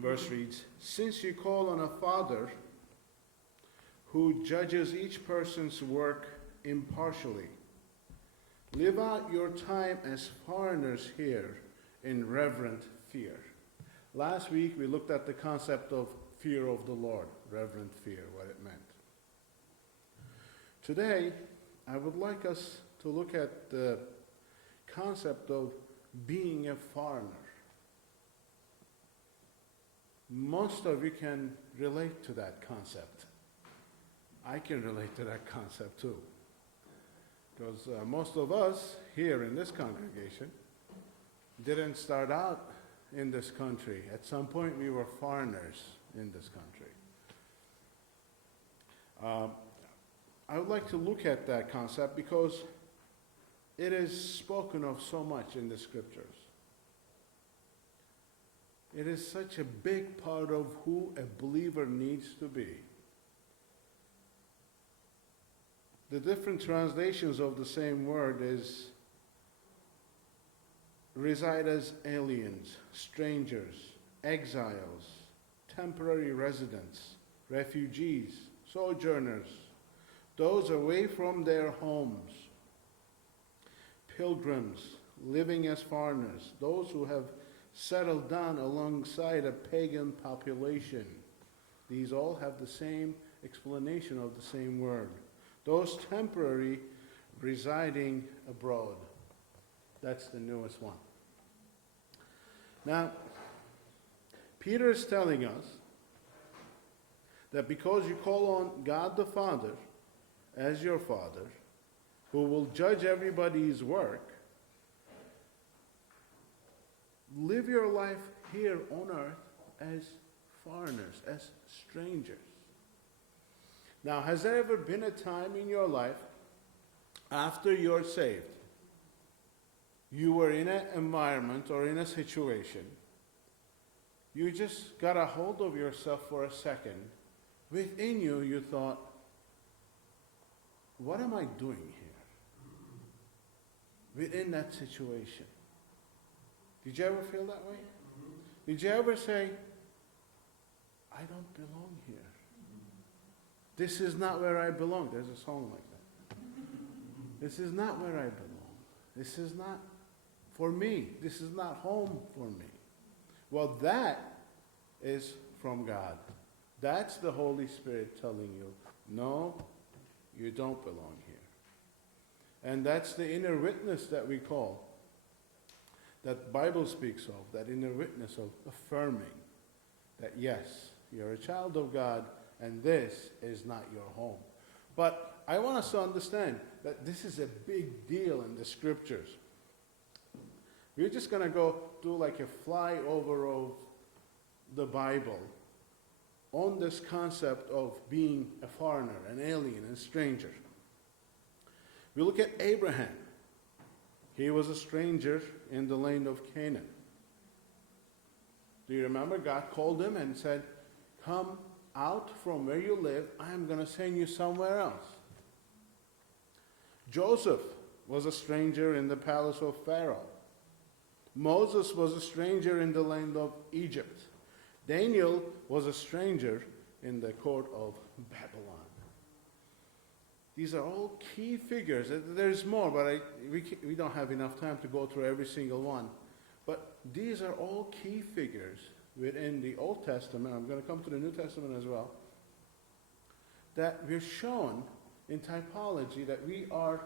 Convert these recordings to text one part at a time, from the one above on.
Verse reads, "Since you call on a Father who judges each person's work impartially, live out your time as foreigners here in reverent fear." Last week we looked at the concept of fear of the Lord, reverent fear, what it meant. Today, I would like us to look at the concept of being a foreigner. Most of you can relate to that concept. I can relate to that concept too. Because most of us here in this congregation didn't start out in this country. At some point we were foreigners in this country. I would like to look at that concept because it is spoken of so much in the scriptures. It is such a big part of who a believer needs to be. The different translations of the same word is reside as aliens, strangers, exiles, temporary residents, refugees, sojourners, those away from their homes, pilgrims, living as foreigners, those who have settled down alongside a pagan population. These all have the same explanation of the same word. Those temporary residing abroad. That's the newest one. Now, Peter is telling us that because you call on God the Father as your Father, who will judge everybody's work, live your life here on earth as foreigners, as strangers. Now, has there ever been a time in your life after you're saved, you were in an environment or in a situation, you just got a hold of yourself for a second, within you, you thought, what am I doing here? Within that situation. Did you ever feel that way? Did you ever say, I don't belong here? This is not where I belong. There's a song like that. This is not where I belong. This is not for me. This is not home for me. Well, that is from God. That's the Holy Spirit telling you, no, you don't belong here. And that's the inner witness that we call, that the Bible speaks of, that inner witness of affirming that yes, you're a child of God and this is not your home. But I want us to understand that this is a big deal in the scriptures. We're just going to go do like a flyover of the Bible on this concept of being a foreigner, an alien, a stranger. We look at Abraham. He was a stranger in the land of Canaan. Do you remember? God called him and said, come out from where you live. I am going to send you somewhere else. Joseph was a stranger in the palace of Pharaoh. Moses was a stranger in the land of Egypt. Daniel was a stranger in the court of Babylon. These are all key figures. There's more, but we don't have enough time to go through every single one. But these are all key figures within the Old Testament. I'm going to come to the New Testament as well. That we're shown in typology that we are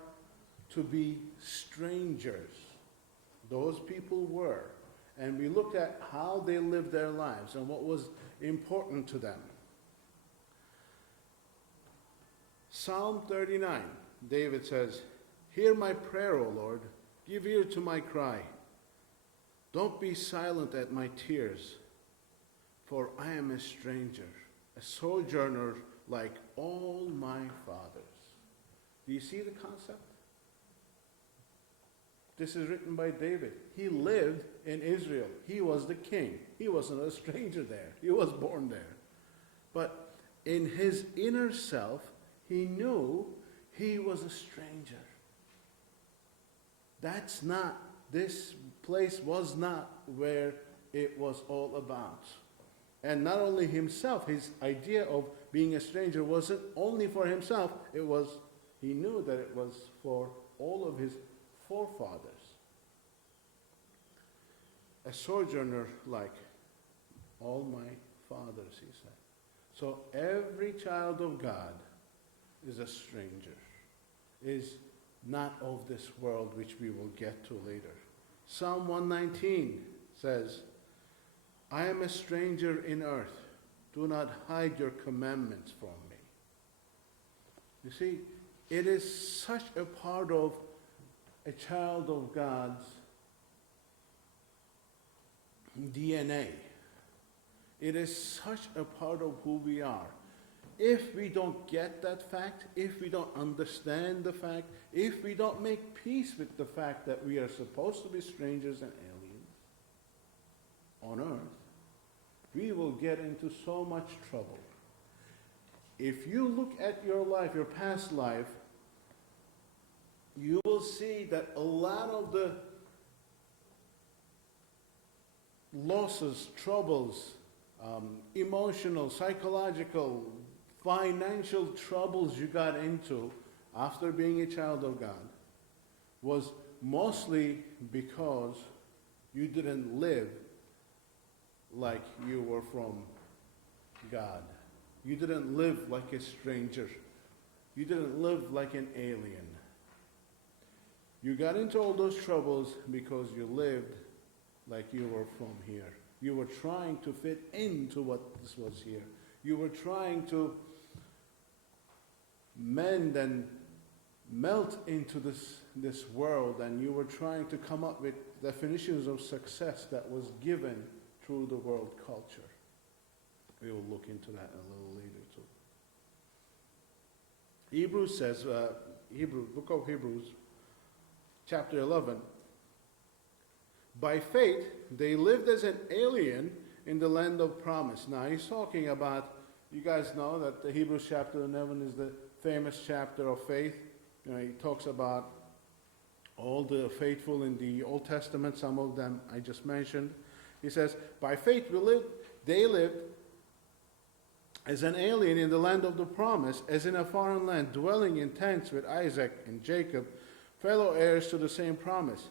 to be strangers. Those people were. And we looked at how they lived their lives and what was important to them. Psalm 39, David says, hear my prayer, O Lord. Give ear to my cry. Don't be silent at my tears, for I am a stranger, a sojourner like all my fathers. Do you see the concept? This is written by David. He lived in Israel. He was the king. He wasn't a stranger there. He was born there. But in his inner self, he knew he was a stranger. This place was not where it was all about. And not only himself, his idea of being a stranger wasn't only for himself, he knew that it was for all of his forefathers. A sojourner like all my fathers, he said. So every child of God is a stranger, is not of this world, which we will get to later. Psalm 119 says, I am a stranger in earth. Do not hide your commandments from me. You see, it is such a part of a child of God's DNA. It is such a part of who we are. If we don't get that fact, if we don't understand the fact, if we don't make peace with the fact that we are supposed to be strangers and aliens on earth, we will get into so much trouble. If you look at your life, your past life, you will see that a lot of the losses, troubles, emotional, psychological, financial troubles you got into after being a child of God was mostly because you didn't live like you were from God. You didn't live like a stranger. You didn't live like an alien. You got into all those troubles because you lived like you were from here. You were trying to fit into what this was here. You were trying to mend and melt into this world, and you were trying to come up with definitions of success that was given through the world culture. We will look into that a little later too. Hebrews says, book of Hebrews, chapter 11, by faith they lived as an alien in the land of promise. Now he's talking about, you guys know that the Hebrews chapter 11 is the famous chapter of faith. You know, he talks about all the faithful in the Old Testament, some of them I just mentioned. He says, by faith they lived as an alien in the land of the promise, as in a foreign land, dwelling in tents with Isaac and Jacob, fellow heirs to the same promise.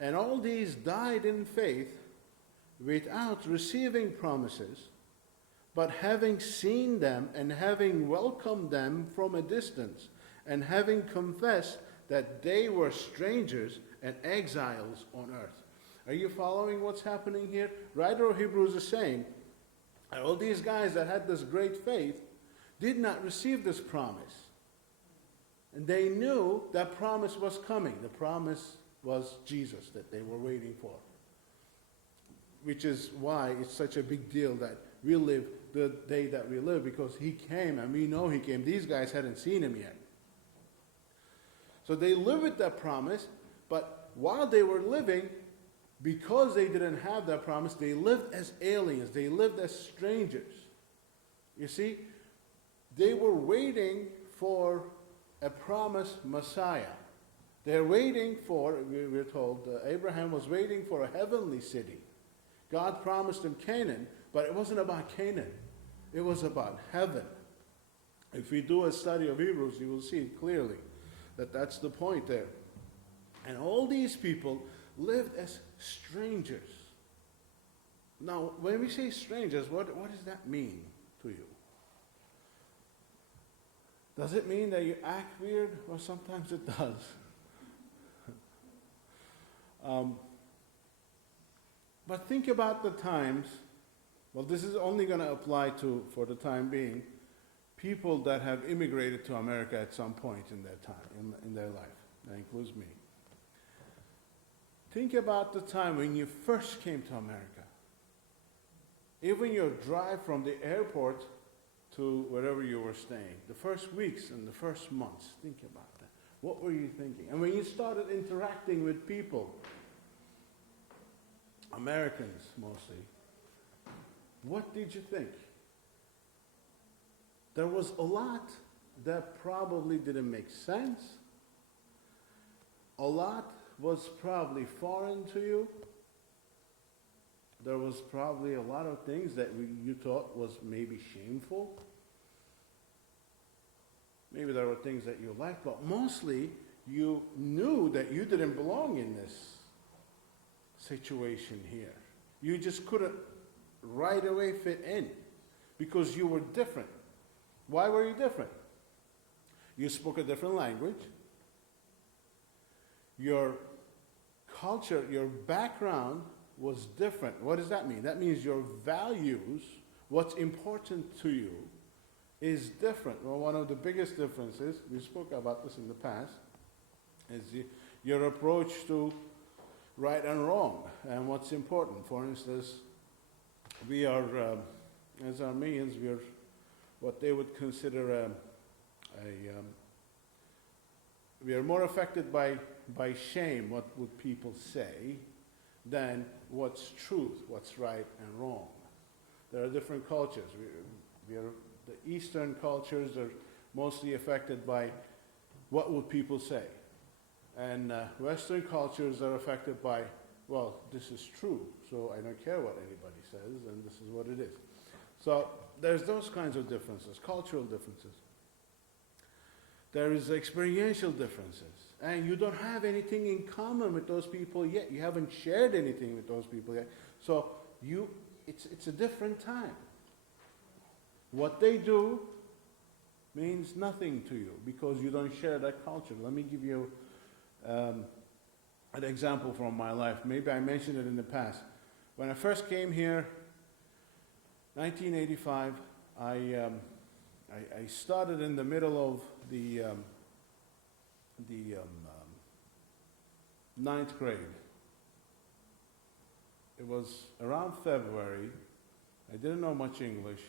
And all these died in faith without receiving promises, but having seen them and having welcomed them from a distance, and having confessed that they were strangers and exiles on earth. Are you following what's happening here? Writer of Hebrews is saying, all these guys that had this great faith did not receive this promise. And they knew that promise was coming. The promise was Jesus that they were waiting for. Which is why it's such a big deal that we live the day that we live, because he came and we know he came. These guys hadn't seen him yet. So they lived with that promise, but while they were living, because they didn't have that promise, they lived as aliens. They lived as strangers. You see, they were waiting for a promised Messiah. They're waiting for, we're told, Abraham was waiting for a heavenly city. God promised him Canaan, but it wasn't about Canaan. It was about heaven. If we do a study of Hebrews, you will see clearly that that's the point there. And all these people lived as strangers. Now, when we say strangers, what does that mean to you? Does it mean that you act weird? Well, sometimes it does. But think about the times, well, this is only going to apply to, for the time being, people that have immigrated to America at some point in their time, in their life. That includes me. Think about the time when you first came to America. Even your drive from the airport to wherever you were staying, the first weeks and the first months, think about that. What were you thinking? And when you started interacting with people, Americans mostly, what did you think? There was a lot that probably didn't make sense. A lot was probably foreign to you. there was probably a lot of things that you thought was maybe shameful. Maybe there were things that you liked, but mostly you knew that you didn't belong in this situation here. You just couldn't right away fit in because you were different. Why were you different? You spoke a different language. Your culture, your background was different. What does that mean? That means your values, what's important to you, is different. Well, one of the biggest differences, we spoke about this in the past, is your approach to right and wrong and what's important. For instance, we are, as Armenians, we are what they would consider we are more affected by shame, what would people say, than what's truth, what's right and wrong. There are different cultures. The Eastern cultures are mostly affected by what would people say. And Western cultures are affected by, well, this is true, so I don't care what anybody says, and this is what it is. So there's those kinds of differences, cultural differences. There is experiential differences. And you don't have anything in common with those people yet. You haven't shared anything with those people yet. So it's a different time. What they do means nothing to you because you don't share that culture. Let me give you an example from my life. Maybe I mentioned it in the past. When I first came here, 1985, I started in the middle of the 9th grade. It was around February. I didn't know much English.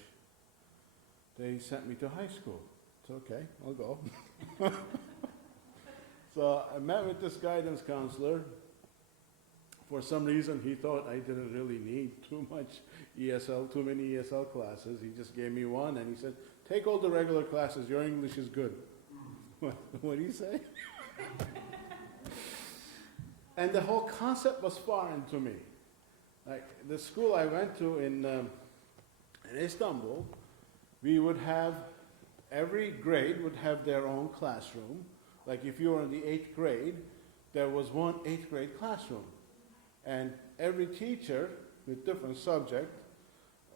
They sent me to high school. It's okay, I'll go. So I met with this guidance counselor. For some reason, he thought I didn't really need too many ESL classes. He just gave me one, and he said, take all the regular classes, your English is good. What do you say? And the whole concept was foreign to me. Like the school I went to in Istanbul, we would have, every grade would have their own classroom. Like if you were in the 8th grade, there was one 8th grade classroom. And every teacher with different subject,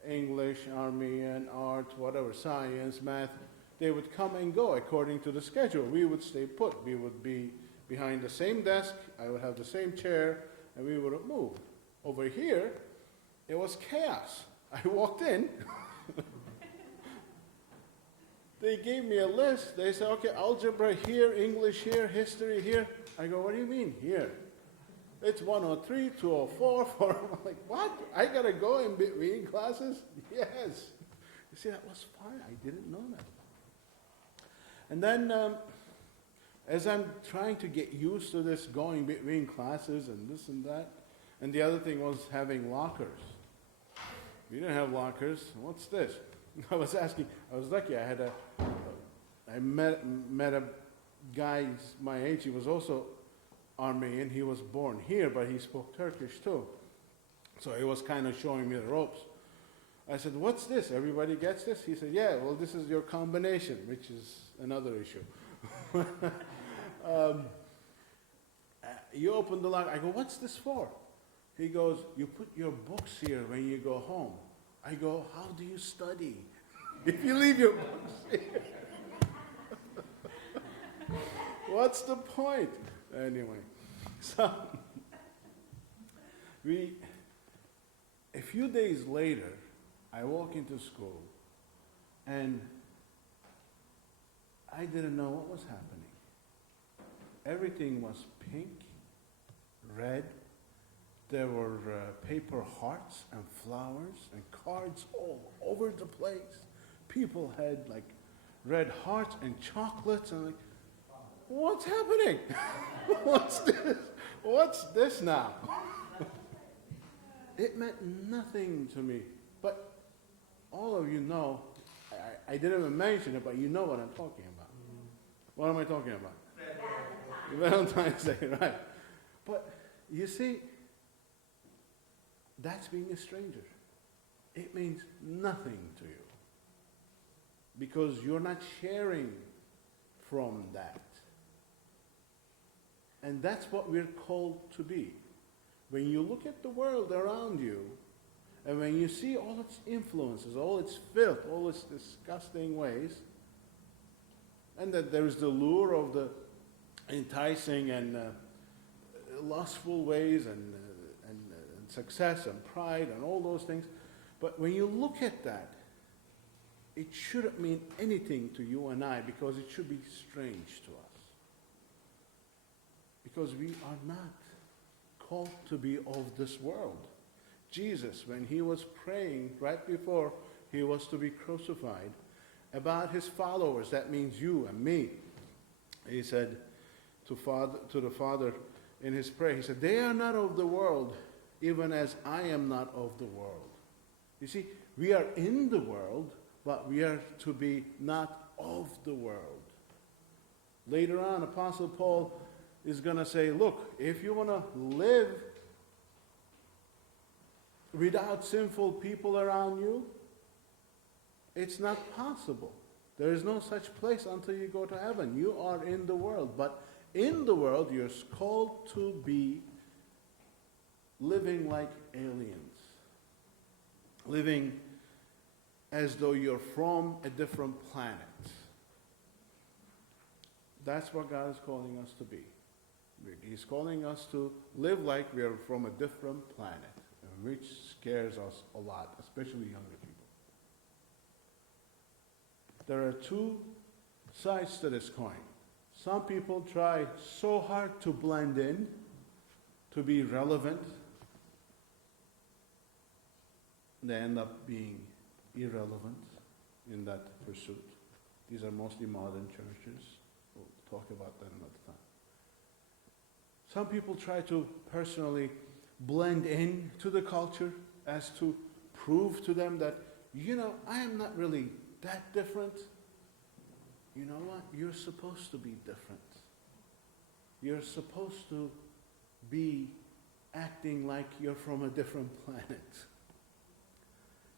English, Armenian, art, whatever, science, math, they would come and go according to the schedule. We would stay put. We would be behind the same desk. I would have the same chair, and we wouldn't move. Over here, it was chaos. I walked in. They gave me a list. They said, okay, algebra here, English here, history here. I go, what do you mean here? It's 103, 204, 4. I'm like, what? I got to go in between classes? Yes. You see, that was fine. I didn't know that. And then, as I'm trying to get used to this going between classes and this and that, and the other thing was having lockers. We didn't have lockers. What's this? I was lucky. I met a guy my age. He was also Armenian. He was born here, but he spoke Turkish too. So he was kind of showing me the ropes. I said, what's this? Everybody gets this? He said, yeah, well, this is your combination, which is another issue. You open the lock. I go, what's this for? He goes, you put your books here when you go home. I go, how do you study if you leave your books here? What's the point? Anyway, so a few days later, I walk into school, and I didn't know what was happening. Everything was pink, red. There were paper hearts and flowers and cards all over the place. People had like red hearts and chocolates, and like, what's happening? What's this? What's this now? It meant nothing to me. But all of you know, I didn't even mention it, but you know what I'm talking about. What am I talking about? Valentine's Day, right. But you see, That's being a stranger. It means nothing to you. Because you're not sharing from that. And that's what we're called to be. When you look at the world around you, and when you see all its influences, all its filth, all its disgusting ways, and that there is the lure of the enticing and lustful ways and success and pride and all those things, but when you look at that, it shouldn't mean anything to you and I, because it should be strange to us. Because we are not called to be of this world. Jesus, when he was praying right before he was to be crucified, about his followers, that means you and me, he said to the Father in his prayer, he said, they are not of the world, even as I am not of the world. You see, we are in the world, but we are to be not of the world. Later on, Apostle Paul is going to say, look, if you want to live without sinful people around you, it's not possible. There is no such place until you go to heaven. You are in the world, but in the world you're called to be living like aliens, living as though you're from a different planet. That's what God is calling us to be. He's calling us to live like we are from a different planet, which scares us a lot, especially younger people. There are two sides to this coin. Some people try so hard to blend in, to be relevant. They end up being irrelevant in that pursuit. These are mostly modern churches. We'll talk about that another time. Some people try to personally blend in to the culture as to prove to them that, I am not really that different. You know what? You're supposed to be different. You're supposed to be acting like you're from a different planet.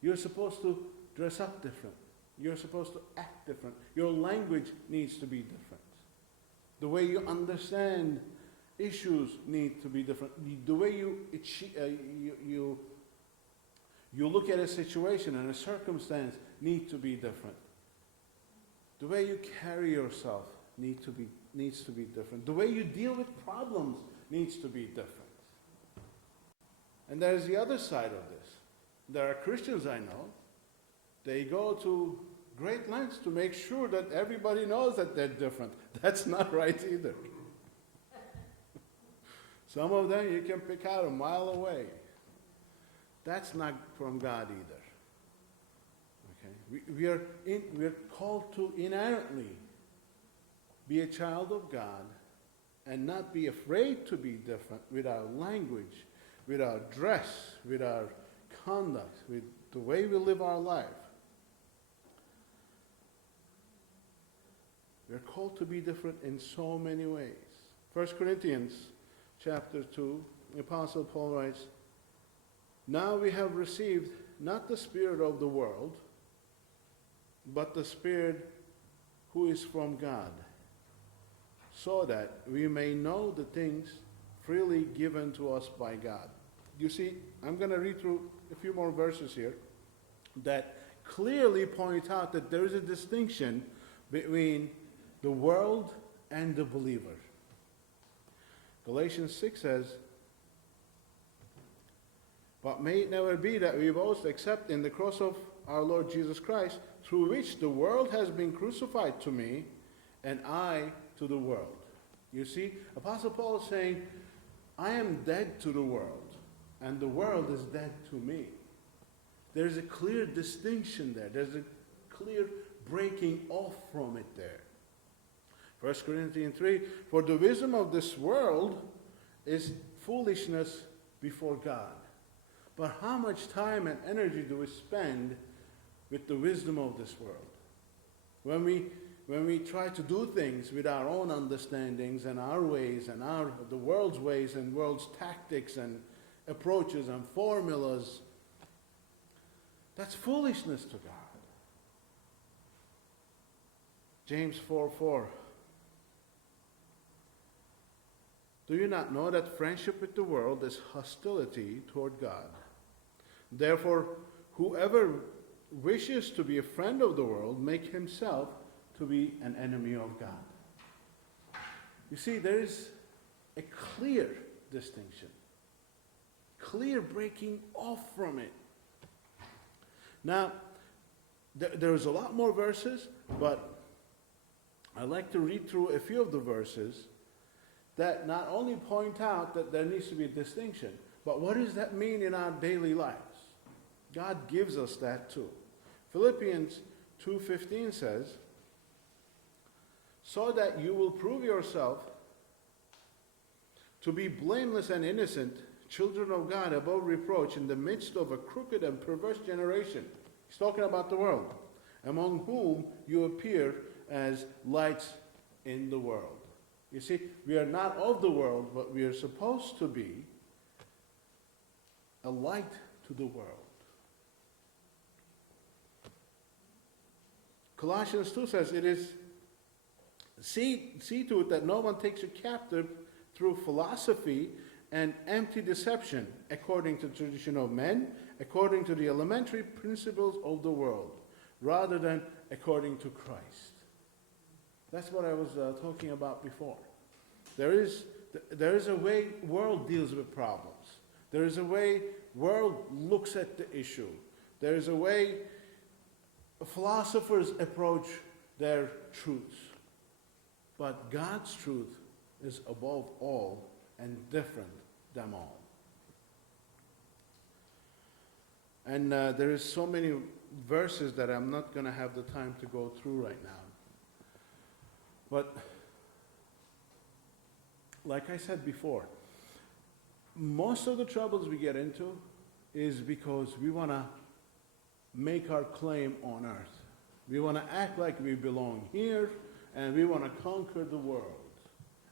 You're supposed to dress up different. You're supposed to act different. Your language needs to be different. The way you understand issues need to be different. The way you look at a situation and a circumstance need to be different. The way you carry yourself needs to be different. The way you deal with problems needs to be different. And there's the other side of this. There are Christians I know, they go to great lengths to make sure that everybody knows that they're different. That's not right either. Some of them you can pick out a mile away. That's not from God either. Okay? We're called to inherently be a child of God and not be afraid to be different with our language, with our dress, with our conduct, with the way we live our life. We're called to be different in so many ways. 1 Corinthians chapter 2, the Apostle Paul writes, now we have received not the spirit of the world, but the Spirit who is from God, so that we may know the things freely given to us by God. You see, I'm going to read through a few more verses here that clearly point out that there is a distinction between the world and the believer. Galatians 6 says, but may it never be that we boast except in the cross of our Lord Jesus Christ, through which the world has been crucified to me, and I to the world. You see, Apostle Paul is saying, I am dead to the world, and the world is dead to me. There's a clear distinction there. There's a clear breaking off from it there. 1 Corinthians 3, for the wisdom of this world is foolishness before God. But how much time and energy do we spend with the wisdom of this world? When we try to do things with our own understandings and our ways and the world's ways and world's tactics and approaches and formulas. That's foolishness to God. James 4:4. Do you not know that friendship with the world is hostility toward God? Therefore, whoever wishes to be a friend of the world make himself to be an enemy of God. You see, there is a clear distinction, clear breaking off from it. Now, there's a lot more verses, but I'd like to read through a few of the verses that not only point out that there needs to be a distinction, but what does that mean in our daily lives? God gives us that too. Philippians 2:15 says, so that you will prove yourself to be blameless and innocent, children of God above reproach in the midst of a crooked and perverse generation. He's talking about the world, among whom you appear as lights in the world. You see, we are not of the world, but we are supposed to be a light to the world. Colossians 2 says, it is see to it that no one takes you captive through philosophy and empty deception, according to the tradition of men, according to the elementary principles of the world, rather than according to Christ. That's what I was talking about before. There is a way world deals with problems. There is a way world looks at the issue. There is a way philosophers approach their truths. But God's truth is above all and different than all. And there is so many verses that I'm not going to have the time to go through right now. But like I said before, most of the troubles we get into is because we want to make our claim on earth. We want to act like we belong here, and we want to conquer the world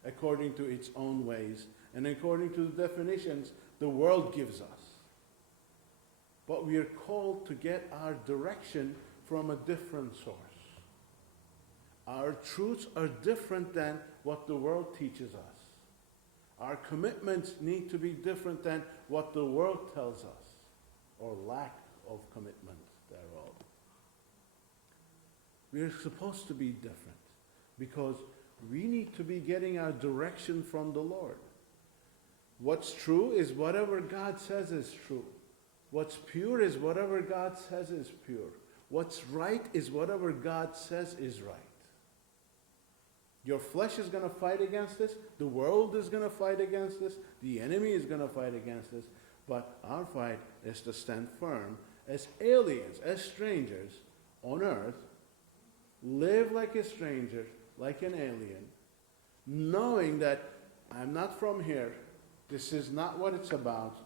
according to its own ways and according to the definitions the world gives us. But we are called to get our direction from a different source. Our truths are different than what the world teaches us. Our commitments need to be different than what the world tells us, or lack of commitment thereof. We are supposed to be different because we need to be getting our direction from the Lord. What's true is whatever God says is true. What's pure is whatever God says is pure. What's right is whatever God says is right. Your flesh is going to fight against this. The world is going to fight against this. The enemy is going to fight against this. But our fight is to stand firm as aliens, as strangers on earth, live like a stranger, like an alien, knowing that I'm not from here. This is not what it's about.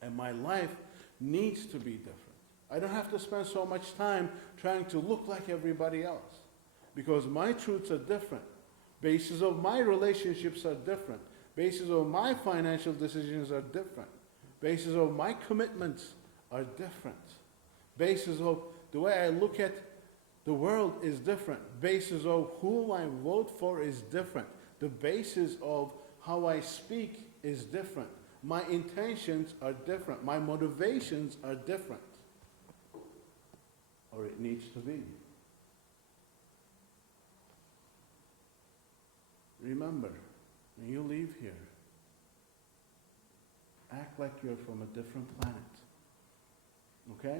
And my life needs to be different. I don't have to spend so much time trying to look like everybody else. Because my truths are different. Basis of my relationships are different. Basis of my financial decisions are different. Basis of my commitments are different. Basis of the way I look at the world is different. Basis of whom I vote for is different. The basis of how I speak is different. My intentions are different. My motivations are different. Or it needs to be. Remember, when you leave here, act like you're from a different planet. Okay?